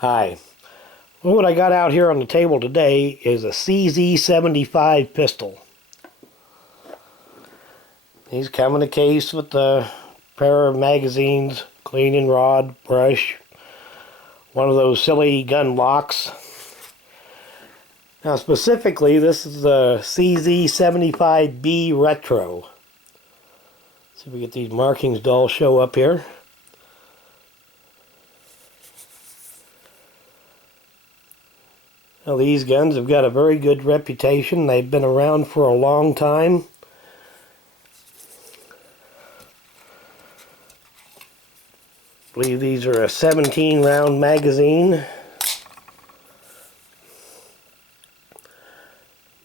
Hi. Well, what I got out here on the table today is a CZ75 pistol. These come in a case with a pair of magazines, cleaning rod, brush, one of those silly gun locks. Now specifically, this is the CZ75B Retro. See if we get these markings to all show up here. Now these guns have got a very good reputation. They've been around for a long time. I believe these are a 17 round magazine.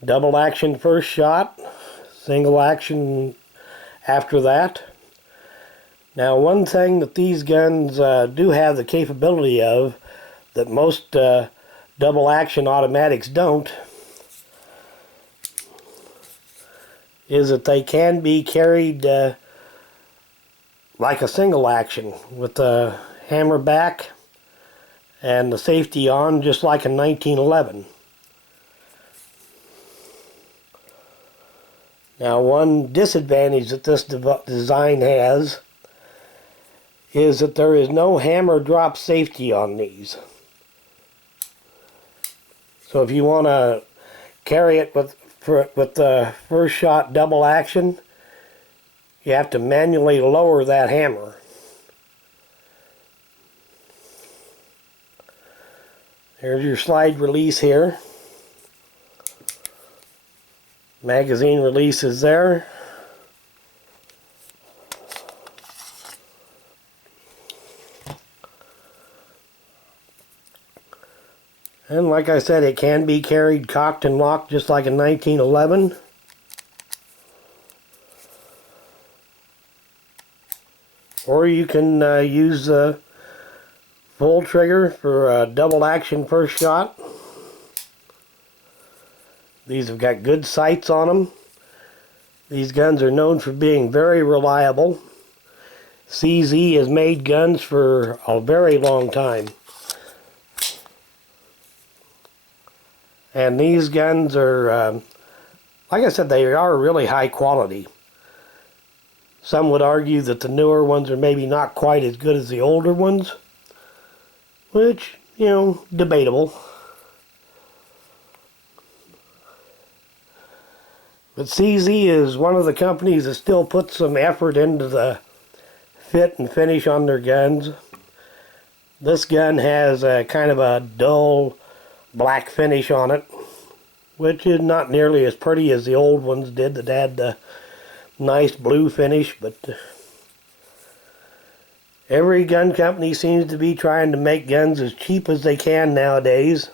Double action first shot, single action after that. Now one thing that these guns do have the capability of that most double action automatics don't is that they can be carried like a single action with the hammer back and the safety on, just like a 1911. Now one disadvantage that this design has is that there is no hammer drop safety on these. So if you want to carry it with the first shot double action, you have to manually lower that hammer. There's your slide release here. Magazine release is there. And like I said, it can be carried cocked and locked just like a 1911. Or you can use the full trigger for a double action first shot. These have got good sights on them. These guns are known for being very reliable. CZ has made guns for a very long time. And these guns are, like I said, they are really high quality. Some would argue that the newer ones are maybe not quite as good as the older ones, which, you know, debatable. But CZ is one of the companies that still puts some effort into the fit and finish on their guns. This gun has a kind of a dull black finish on it, which is not nearly as pretty as the old ones did that had the nice blue finish, but every gun company seems to be trying to make guns as cheap as they can nowadays.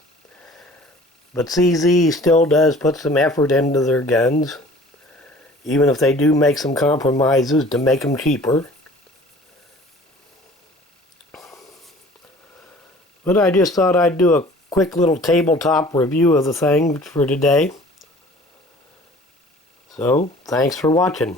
But CZ still does put some effort into their guns, even if they do make some compromises to make them cheaper. But I just thought I'd do a quick little tabletop review of the thing for today. So, thanks for watching.